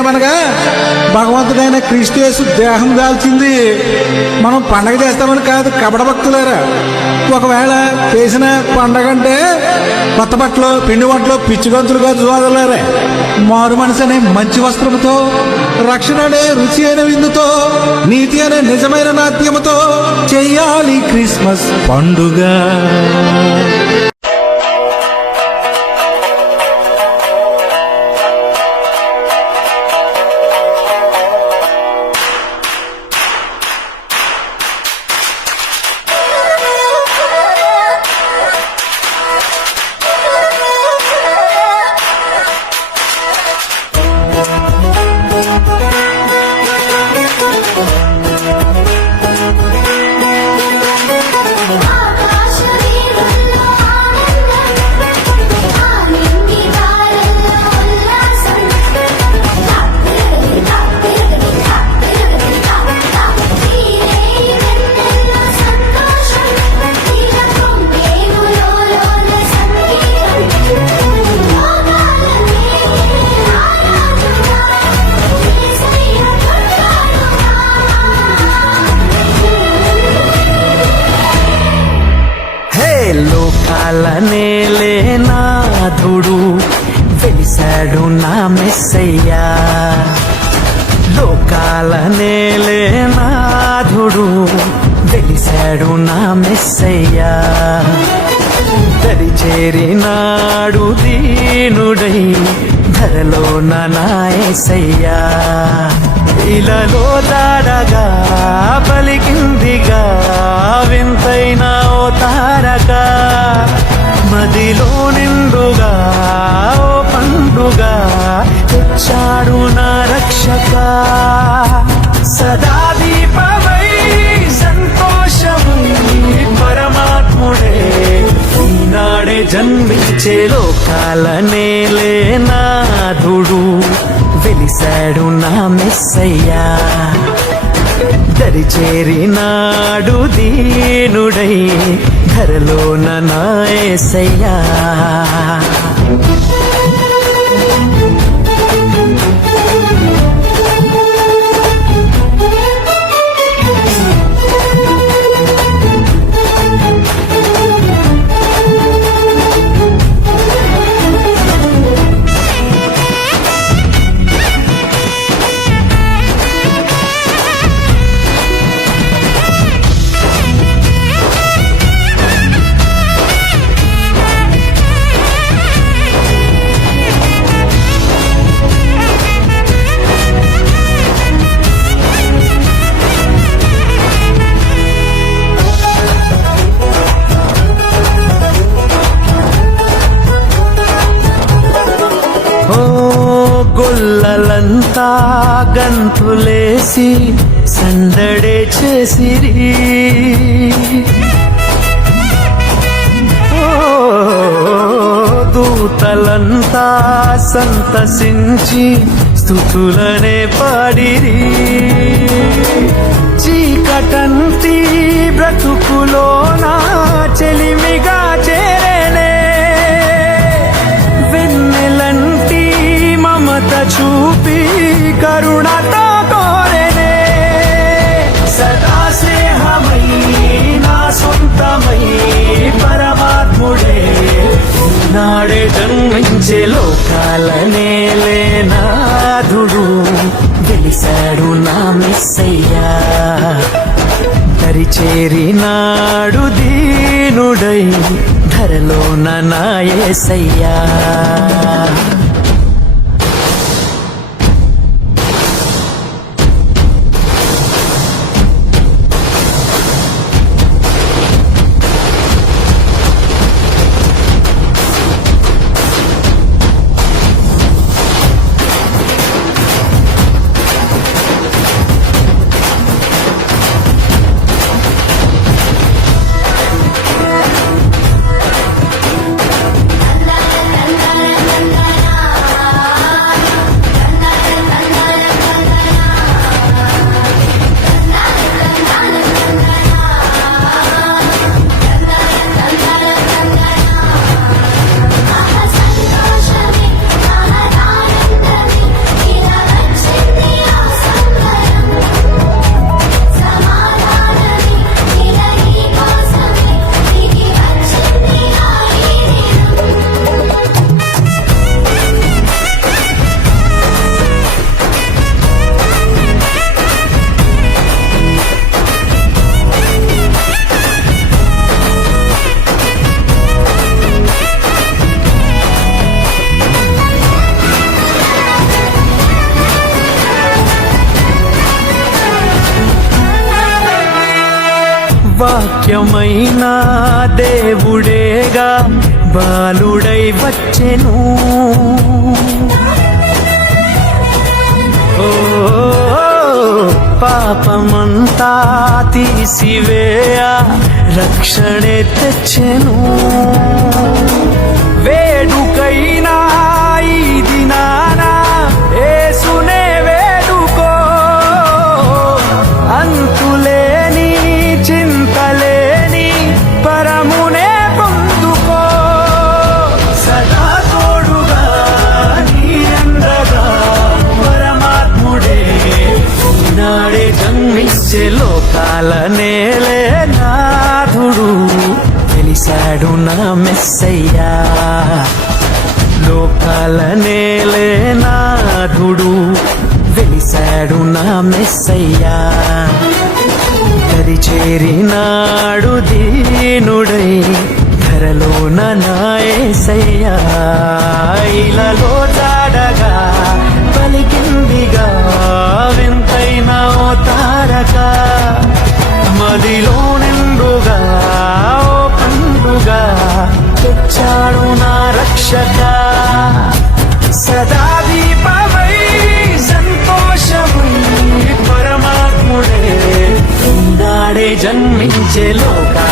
ఏమనగా? భగవంతుడైన క్రీస్తు దేహం దాల్చింది మనం పండగ చేస్తామని కాదు కబడ భక్తులారా. ఒకవేళ చేసిన పండగ అంటే కొత్త బట్టలు పిండి వంటలు పిచ్చి గంతులుగా చూడలేరే మారు మనసు అనే మంచి వస్త్రముతో రక్షణ అనే రుచి అయిన విందుతో నీతి అనే నిజమైన నాట్యముతో చెయ్యాలి క్రిస్మస్ పండుగ. హే లోకాల నేలేనాథుడు వెలిసాడు నా మెస్సయ్యా. లోకాల నేలేనాథుడు వెలిసాడు నా మెస్సయ్యా. దరి చేరినాడు దీనుడై ధరలో నాయసయ్యా ఇలలో దాడగా పలికిందిగా వింత జన్మించే లోకాల నేలే నాథుడు వెలిసాడు నా మెస్సయ్యా. దరి చేరినాడు దీనుడై ధరలో నాయసయ్యా గొల్లలంతా గంతులేసి సందడే చేసిరి. దూతలంతా సంతసించి స్థుతులనే పాడిరి. చీకటంతి బ్రతుకులోనా చెలిమిగా వాడే జన్మించే లోకాల నేలేనాథుడు వెలిసాడు నా మిస్సయ్యా. దరి చేరినాడు దీనుడై ధరలో నాయసయ్యా వాక్యమైన దేవుడేగా బాలుడై వచ్చెను. ఓ పాపమంతా తీసివేయ రక్షణే తెచ్చెను. వేడుకైనా జన్మించే లోకాల నేలే నాథుడు. తెలిసాడు నా మెస్సయ్యా. లోకాల నేలే నాథుడు. వెలిసాడు నా మెస్సయ్యా. దరిచేరినాడు దీనుడై ధరలో నాయసయ్యా ఇలలో ఈనాడే లోక.